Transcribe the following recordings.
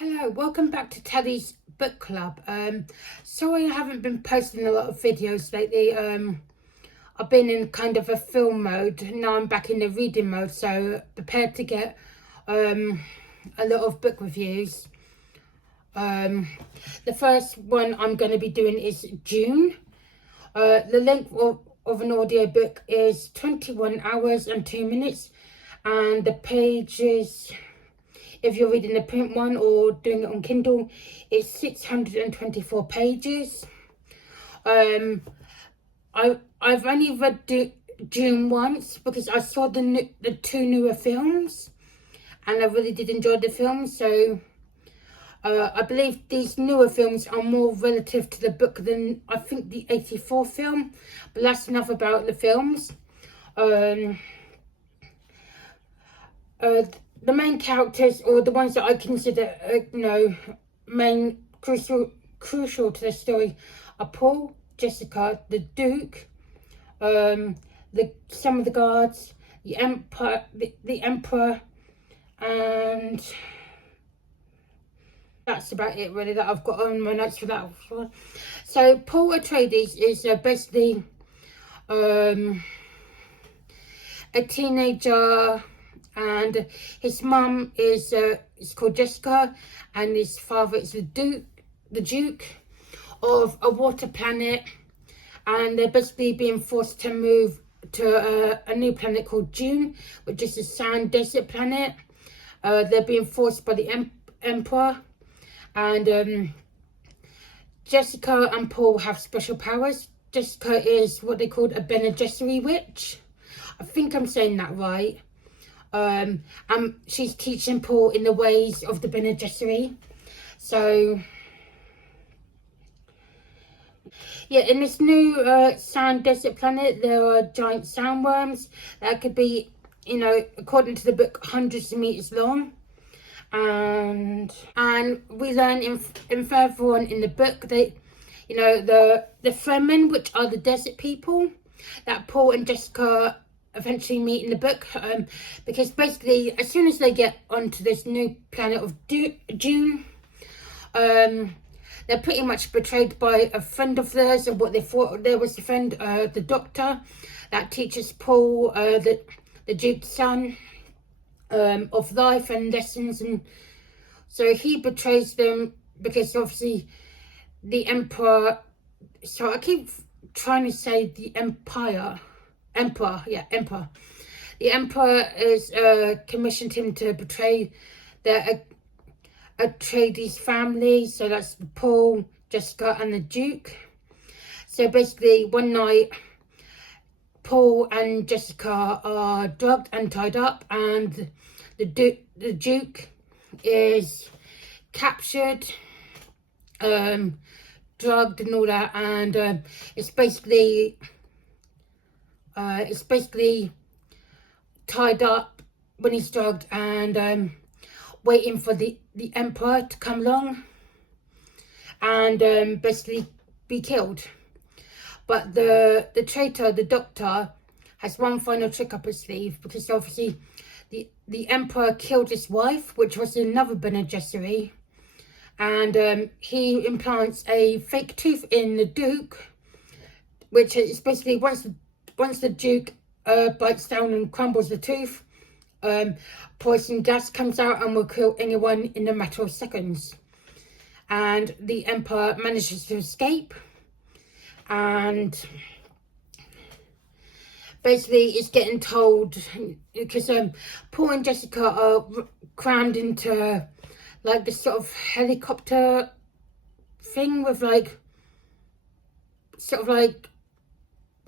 Hello, welcome back to Teddy's Book Club. Sorry I haven't been posting a lot of videos lately. I've been in kind of a film mode. Now I'm back in the reading mode, so prepared to get a lot of book reviews. The first one I'm going to be doing is Dune. The length of an audiobook is 21 hours and 2 minutes, and the pages, if you're reading the print one or doing it on Kindle, it's 624 pages. I've only read Dune once because I saw the two newer films, and I really did enjoy the films. So I believe these newer films are more relative to the book than I think the 84 film, but that's enough about the films. The main characters, or the ones that I consider, main crucial to the story, are Paul, Jessica, the Duke, some of the guards, the Emperor, and that's about it really that I've got on my notes for that. So Paul Atreides is basically a teenager, and his mum is called Jessica, and his father is the Duke of a water planet, and they're basically being forced to move to a new planet called Dune, which is a sand desert planet. They're being forced by the Emperor, and Jessica and Paul have special powers. Jessica is what they called a Bene Gesserit witch. I think I'm saying that right. She's teaching Paul in the ways of the Bene Gesserit. So yeah, in this new sand desert planet, there are giant sandworms that could be, according to the book, hundreds of meters long. And we learn in further on in the book that, the Fremen, which are the desert people, that Paul and Jessica eventually meet in the book, because basically as soon as they get onto this new planet of Dune, they're pretty much betrayed by a friend of theirs, and what they thought there was a friend, the doctor that teaches Paul, the Duke's son, of life and lessons, and so he betrays them because obviously the Emperor, so I keep trying to say the Emperor. The Emperor is commissioned him to betray the Atreides family, so that's Paul, Jessica, and the Duke. So basically, one night, Paul and Jessica are drugged and tied up, and the Duke is captured, drugged and all that, and it's basically tied up when he's drugged, and waiting for the Emperor to come along and basically be killed. But the traitor, the doctor, has one final trick up his sleeve, because obviously the Emperor killed his wife, which was another Bene Gesserit, and he implants a fake tooth in the Duke, which is basically once the Duke bites down and crumbles the tooth, poison gas comes out and will kill anyone in a matter of seconds. And the Emperor manages to escape, and basically it's getting told, because Paul and Jessica are crammed into like this sort of helicopter thing with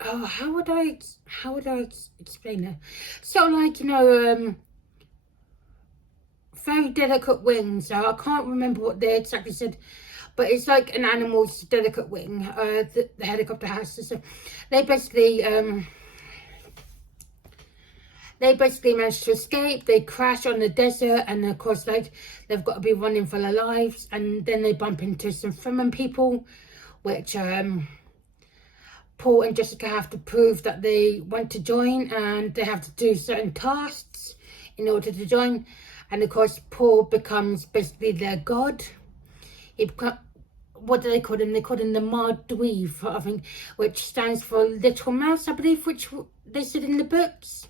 how would I explain it? Sort of like, very delicate wings. I can't remember what they exactly said, but it's like an animal's delicate wing, the helicopter has. So they basically manage to escape. They crash on the desert, and of course, they've got to be running for their lives, and then they bump into some Fremen people, which Paul and Jessica have to prove that they want to join, and they have to do certain tasks in order to join. And of course, Paul becomes basically their god. He what do they call him? They call him the Mardweave, I think, which stands for Little Mouse, I believe, which they said in the books.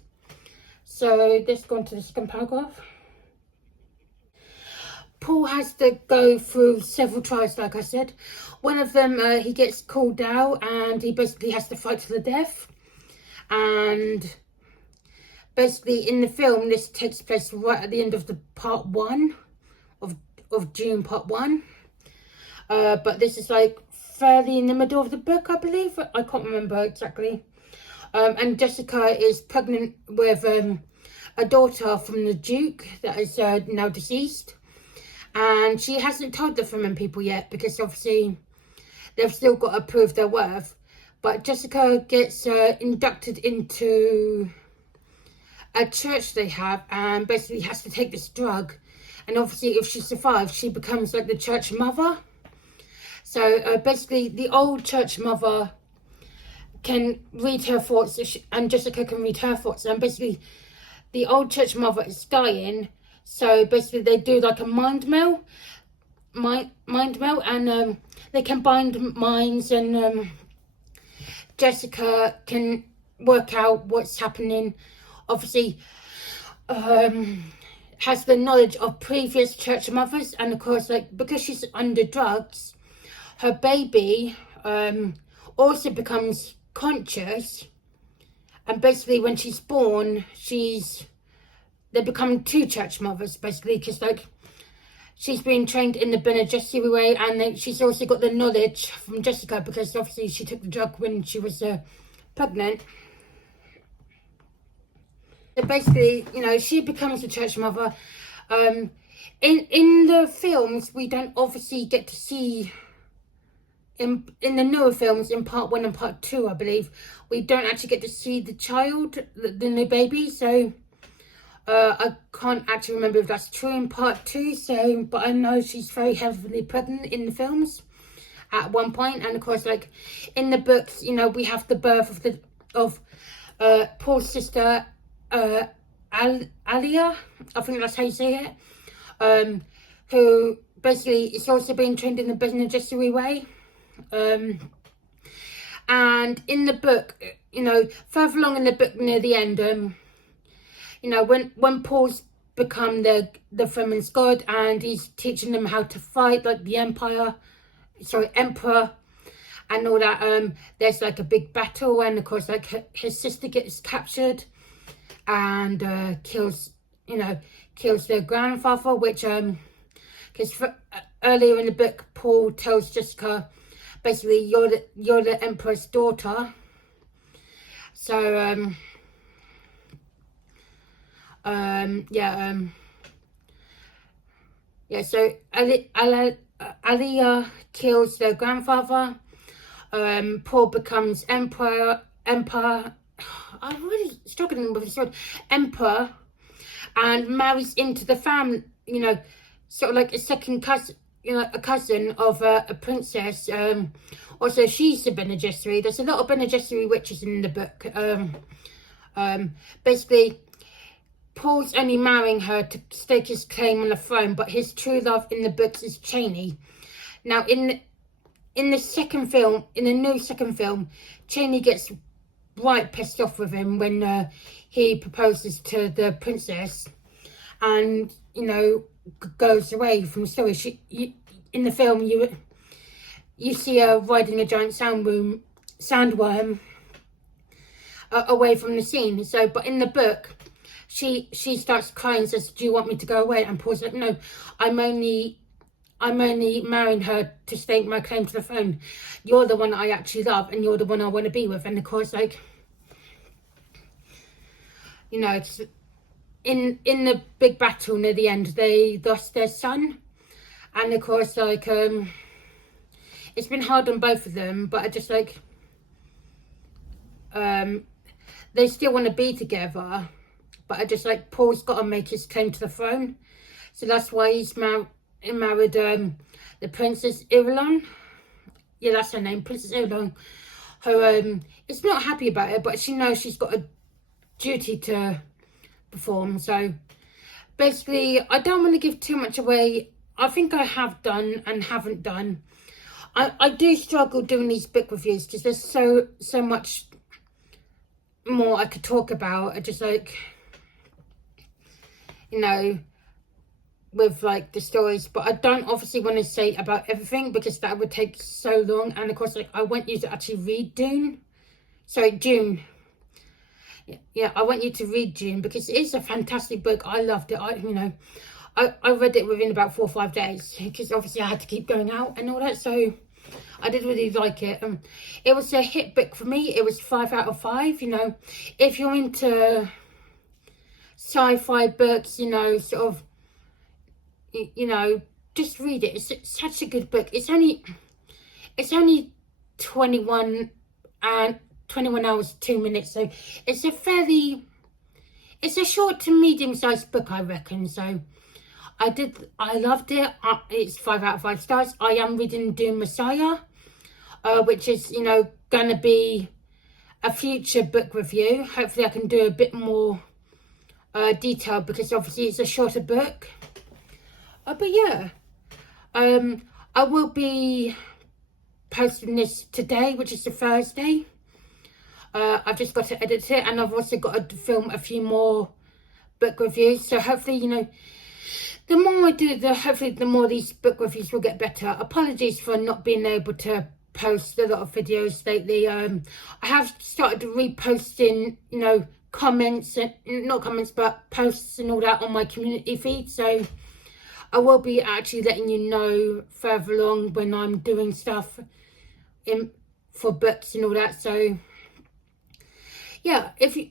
So let's go on to the second paragraph. Paul has to go through several trials, like I said. One of them, he gets called out and he basically has to fight to the death. And basically in the film, this takes place right at the end of the part 1 of Dune part 1. But this is like fairly in the middle of the book, I believe. I can't remember exactly. And Jessica is pregnant with a daughter from the Duke that is now deceased. And she hasn't told the Fremen people yet because obviously they've still got to prove their worth. But Jessica gets inducted into a church they have and basically has to take this drug. And obviously if she survives, she becomes like the church mother. So basically the old church mother can read her thoughts and Jessica can read her thoughts. And basically the old church mother is dying. So basically they do like a mind meld and they can bind minds and Jessica can work out what's happening. Obviously has the knowledge of previous church mothers, and of course like because she's under drugs, her baby also becomes conscious, and basically when she's born they become 2 church mothers basically, because like she's been trained in the Bene Gesserit way, and then she's also got the knowledge from Jessica because obviously she took the drug when she was pregnant. So basically, you know, she becomes a church mother. In the films, we don't obviously get to see in the newer films, in part 1 and part 2, I believe, we don't actually get to see the child, the new baby. So I can't actually remember if that's true in part 2. So, but I know she's very heavily pregnant in the films at one point, and of course, like in the books, you know, we have the birth of Paul's sister. Alia, I think that's how you say it, who basically is also being trained in the Bene Gesserit way. And in the book, you know, further along in the book near the end, you know, when Paul's become the Fremen's god and he's teaching them how to fight like the emperor and all that, there's like a big battle, and of course like his sister gets captured and kills their grandfather, which because earlier in the book Paul tells Jessica basically you're the emperor's daughter. So so Alia kills their grandfather. Paul becomes emperor. I'm really struggling with this word, emperor, and marries into the family, you know, sort of like a second cousin, you know, a cousin of a princess. Also, she's a Bene Gesserit. There's a lot of Bene Gesserit witches in the book. Basically, Paul's only marrying her to stake his claim on the throne, but his true love in the books is Chani. Now, in the second film, in the new second film, Chani gets right pissed off with him when he proposes to the princess, and you know, goes away from the story. In the film, you see her riding a giant sandworm away from the scene. So, but in the book, she starts crying and says, "Do you want me to go away?" And Paul's like, "No, I'm only marrying her to stake my claim to the throne. You're the one I actually love, and you're the one I want to be with." And of course, like, you know, it's in the big battle near the end, they lost their son, and of course, like, it's been hard on both of them, but I just like, they still want to be together, but I just like, Paul's got to make his claim to the throne, so that's why he's married the Princess Irulan. Yeah, that's her name, Princess Irulan, who is not happy about it, but she knows she's got a duty to perform. So basically, I don't want to give too much away. I think I have done and haven't done. I do struggle doing these book reviews because there's so much more I could talk about. I just like, you know, with like the stories, but I don't obviously want to say about everything because that would take so long. And of course, like, I want you to actually read Dune. Sorry, June. Yeah, I want you to read Dune because it is a fantastic book. I loved it. I read it within about 4 or 5 days because obviously I had to keep going out and all that. So I did really like it. It was a hit book for me. It was 5 out of 5. You know, if you're into sci-fi books, you know, sort of, you know, just read it. It's such a good book. It's only 21 hours 2 minutes, so it's a short to medium sized book, I reckon. So I loved it. It's 5 out of 5 stars. I am reading Dune Messiah, which is, you know, gonna be a future book review. Hopefully I can do a bit more detail because obviously it's a shorter book. But yeah, I will be posting this today, which is a Thursday. I've just got to edit it, and I've also got to film a few more book reviews. So hopefully, you know, the more I do, hopefully the more these book reviews will get better. Apologies for not being able to post a lot of videos lately. I have started reposting, you know, comments, and not comments, but posts and all that on my community feed. So I will be actually letting you know further along when I'm doing stuff for books and all that. So yeah, if you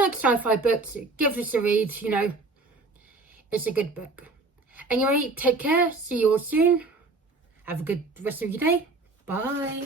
like sci-fi books, give this a read. You know, it's a good book. Anyway, take care. See you all soon. Have a good rest of your day. Bye.